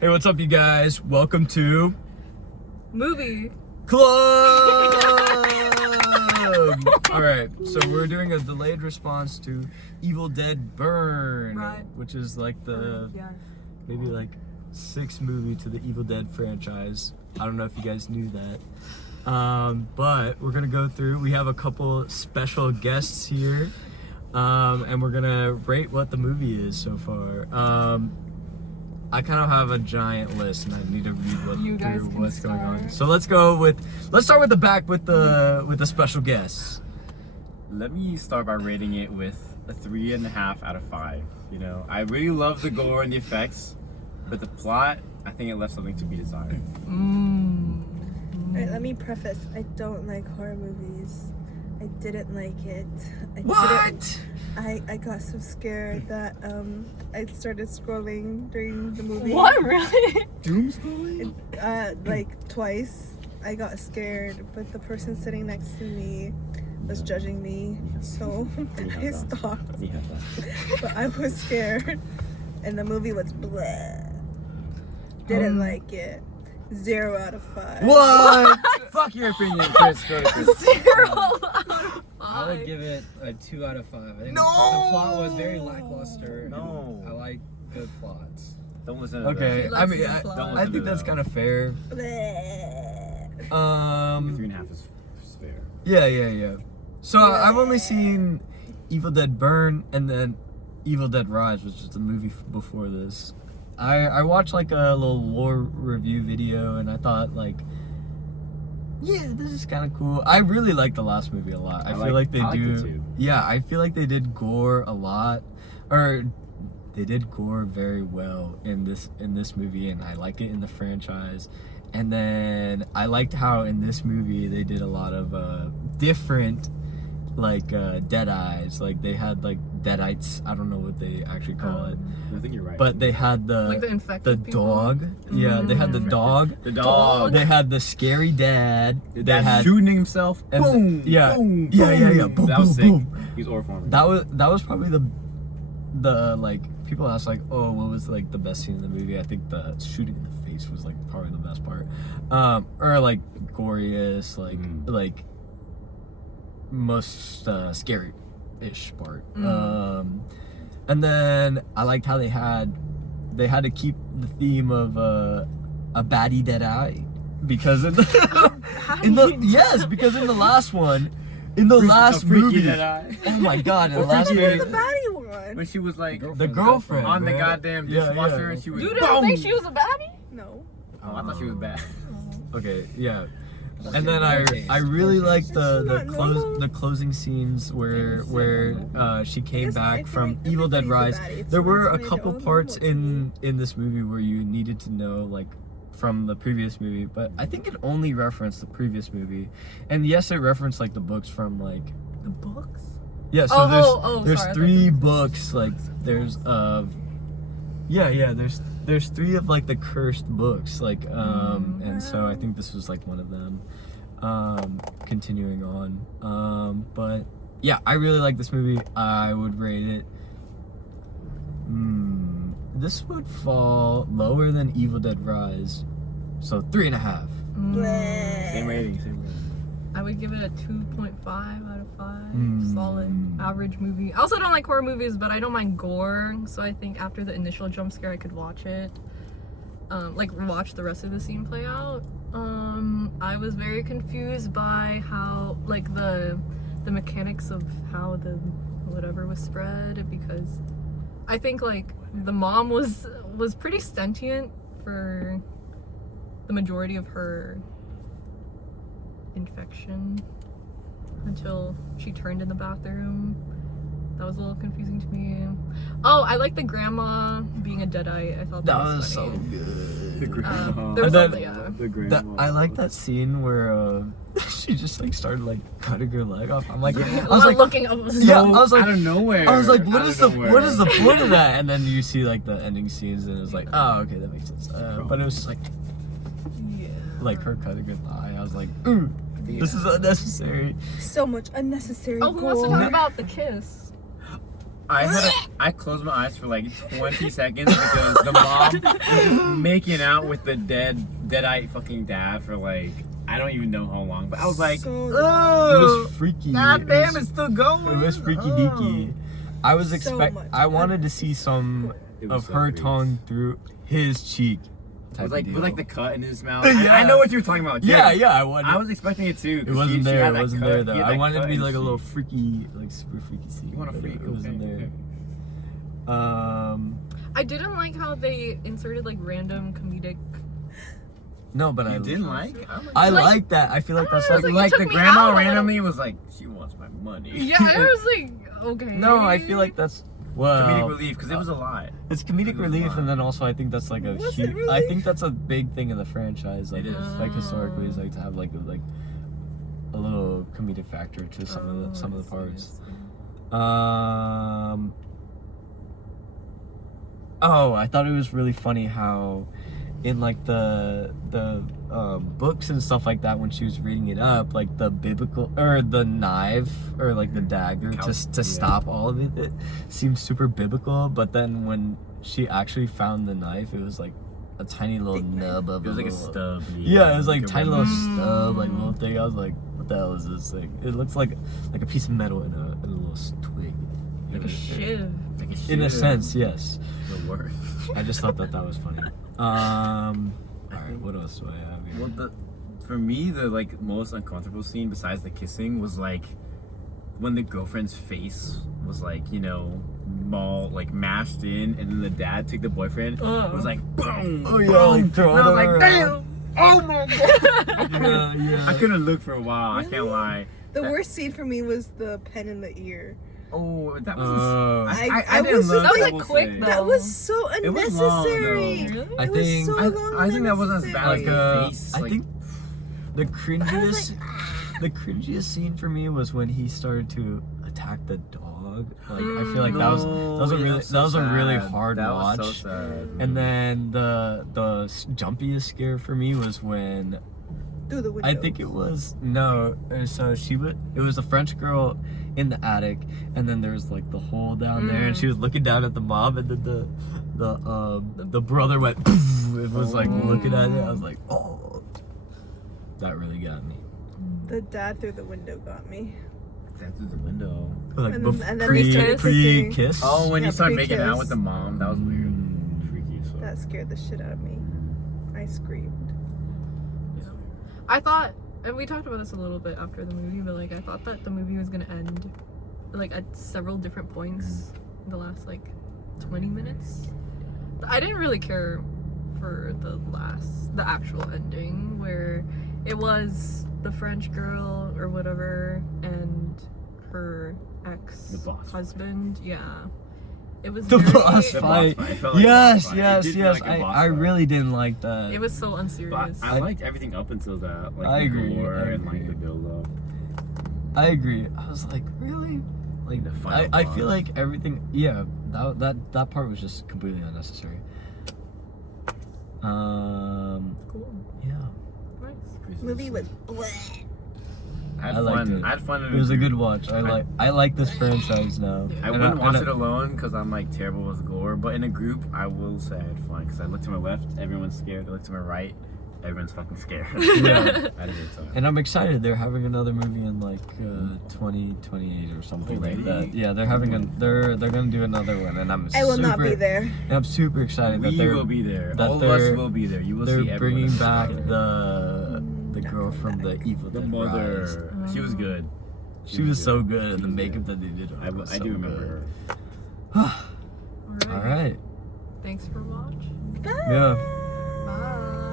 Hey, what's up, you guys? Welcome to Movie Club! Alright, so we're doing a delayed response to Evil Dead Burn, Right. which is like the Yes. maybe like sixth movie to the Evil Dead franchise. I don't know if you guys knew that. But we're gonna go through. We have a couple special guests here, and we're gonna rate what the movie is so far. I kind of have a giant list, and I need to read what's going on. So let's start with the back with the special guests. Let me start by rating it with a 3.5 out of 5. You know, I really love the gore and the effects, but the plot, I think it left something to be desired. Alright, let me preface. I don't like horror movies. I didn't like it. I got so scared that I started scrolling during the movie. What, really? Doom scrolling? Like twice. I got scared, but the person sitting next to me was judging me, so I stopped. But I was scared, and the movie was bleh. Didn't like it. 0 out of 5. What? Fuck your opinion, Chris. Go to Chris. 0 out of 5. I would give it a 2 out of 5. I think No! the plot was very lackluster. No. I like good plots. Don't listen to Okay, She I likes mean, the I plot. think that's kind of fair. Bleh. 3.5 is fair. Yeah. So I've only seen Evil Dead Burn and then Evil Dead Rise, which is the movie before this. I watched like a little lore review video, and I thought like, yeah, this is kind of cool. I really like the last movie a lot. I feel like they I liked do. it too. Yeah, I feel like they did gore a lot, or they did gore very well in this movie, and I like it in the franchise. And then I liked how in this movie they did a lot of different like dead eyes. Like they had like deadites. I don't know what they actually call it, I think you're right. but they had Like the the infected people? dog. Yeah, they had the dog. the dog. They had the scary dad. They that had shooting himself. and Boom. yeah, Boom. yeah. Boom, That was boom, sick. boom. He's orphan. That was probably the like people ask like, oh, what was like the best scene in the movie? I think the shooting in the face was like probably the best part, or like goriest, like most scary-ish part. And then I liked how they had to keep the theme of a baddie dead eye, because in because in the last one, in the last movie, oh my god, in the last Who's movie, the baddie one? When she was like the girlfriend on the man. goddamn Yeah, dishwasher, yeah. and she was You didn't think she was a baddie? No. Oh, I thought she was bad. Okay, yeah. And then I really liked That's not normal. the closing scenes where she came Yes, I back feel from like Evil Dead everybody's a Rise. baddie. It's There were a always made couple all parts normal to in this movie where you needed to know like from the previous movie, but I think it only referenced the previous movie. And yes, it referenced like the books from like The books? yeah. So there's sorry, I thought 3 there was books. Like there's there's 3 of like the cursed books, like and so I think this was like one of them. Continuing on, but yeah, I really like this movie. I would rate it. This would fall lower than Evil Dead Rise, so 3.5. Bleh. Same rating. I would give it a 2.5 out of 5. Solid, average movie. I also don't like horror movies, but I don't mind gore, so I think after the initial jump scare, I could watch it. Like watch the rest of the scene play out. I was very confused by how, like, the mechanics of how the whatever was spread, because I think like the mom was pretty sentient for the majority of her infection until she turned in the bathroom. That was a little confusing to me. Oh, I like the grandma being a deadite. I thought that was so funny. good. The grandma. There was And something, then- The grandma. I like that scene where she just like started like cutting her leg off. I'm like, I I was like, looking up. yeah, I was like, out of nowhere. I was like, what Out is of the nowhere. point of that? And then you see like the ending scenes, and it's like, oh, okay, that makes sense. But it was just like Yeah. like her cutting her thigh. I was like, ooh, this is unnecessary. So much unnecessary Oh, who wants to gore. talk about the kiss? I closed my eyes for like 20 seconds because the mom was just making out with the dead-eyed fucking dad for like I don't even know how long. But I was like, So It oh, was freaky. God It damn, was- it's still going. It was freaky Oh. deaky. I was So much. I wanted to see some It was of so her gross. tongue through his cheek. With like the cut in his mouth. Yeah. I know what you were talking about. Yeah, too. yeah. I wanted. I was expecting it too. 'cause It wasn't she there. had It that wasn't cut- there he though. had I that wanted to cut be in like a his little cheek. freaky, like super freaky scene. You want a but freak? It wasn't Okay. there. I didn't like how they inserted like random comedic. No, but You I didn't like? I Like- like that. I feel like that's I like was Like took the me grandma out a little. randomly was like, she wants my money. Yeah, I was like, okay. no. I feel like that's Comedic well. relief because it was a lot. It's comedic It was relief, a and lot. then also I think that's like a Was it huge. really? I think that's a big thing in the franchise. Like, It is. like historically, is like to have like a little comedic factor to some of the parts. Oh, I thought it was really funny how in like the books and stuff like that when she was reading it up, like the biblical or the knife or like the dagger to Yeah. stop all of it seemed super biblical, but then when she actually found the knife, it was like a tiny little nub of It was like a little- stub. Yeah, it was like tiny little Mm. stub, like little thing. I was like, what the hell is this thing? It looks like a piece of metal in a little twig. Like a shiv. Like a In a shiv. sense, yes. The word. I just thought that was funny. Alright, what else do I have here? Well, for me, the like most uncomfortable scene besides the kissing was like when the girlfriend's face was like, you know, mashed in, and then the dad took the boyfriend. It was like boom. Oh, yeah, boom. like throwing and I was her like, around. damn. Oh my god. Yeah, yeah. I couldn't look for a while. I can't lie. the worst scene for me was the pen in the ear. Oh, that was. Oh. I didn't was look, just I like, will quick, say. though. That was so It was long, unnecessary. though. Really? I It was think- so long I think that wasn't as bad as Like the face. I like, think the cringiest like, the cringiest scene for me was when he started to attack the dog. Like I feel like that was a really hard that watch. Was so sad. And then the jumpiest scare for me was when through the window. I think it was so it was a French girl in the attic, and then there's like the hole down there, and she was looking down at the mom, and then the brother went it was like looking at it. I was like, oh, that really got me. The dad through the window got me. That through the window. Like And then they started kissing. kiss. Oh, when Yeah, he started making pre-kiss. out with the mom, that was weird. Freaky as fuck. That scared the shit out of me. I screamed. I thought, and we talked about this a little bit after the movie, but like I thought that the movie was gonna end like at several different points in the last like 20 minutes. I didn't really care for the actual ending where it was the French girl or whatever and her ex-husband. Yeah. It was The very, boss The fight. boss fight. It felt like a Yes, boss fight. It yes, did feel yes. like a boss I fight. really didn't like that. It was so But unserious. I liked everything up until that. Like I the agree, gore I and like agree. the build up. I agree. I was like, really? Like The final I boss. feel like everything. Yeah, that part was just completely unnecessary. Cool. Yeah, Nice. Movie was bleh. I had I liked fun. it. I had fun. In it was a group. good watch. I like this franchise now. I And wouldn't watch and it alone because I'm like terrible with gore. But in a group, I will say I had fun because I look to my left, everyone's scared. I look to my right, everyone's fucking scared. Yeah. I had a good time. And I'm excited. They're having another movie in like 2028 or something like Already? that. Yeah, they're having they're gonna do another one, and I'm I will not be there. And I'm super excited that We they're will be there. that All of us they're- will be there. You will see they're everyone. bringing else back there. the girl from the Evil the Dead Rise. mother. She was good. She was so good, She and the was makeup good. that they did. on her was I so do remember good. her. All right. Thanks for watching. Yeah. Bye.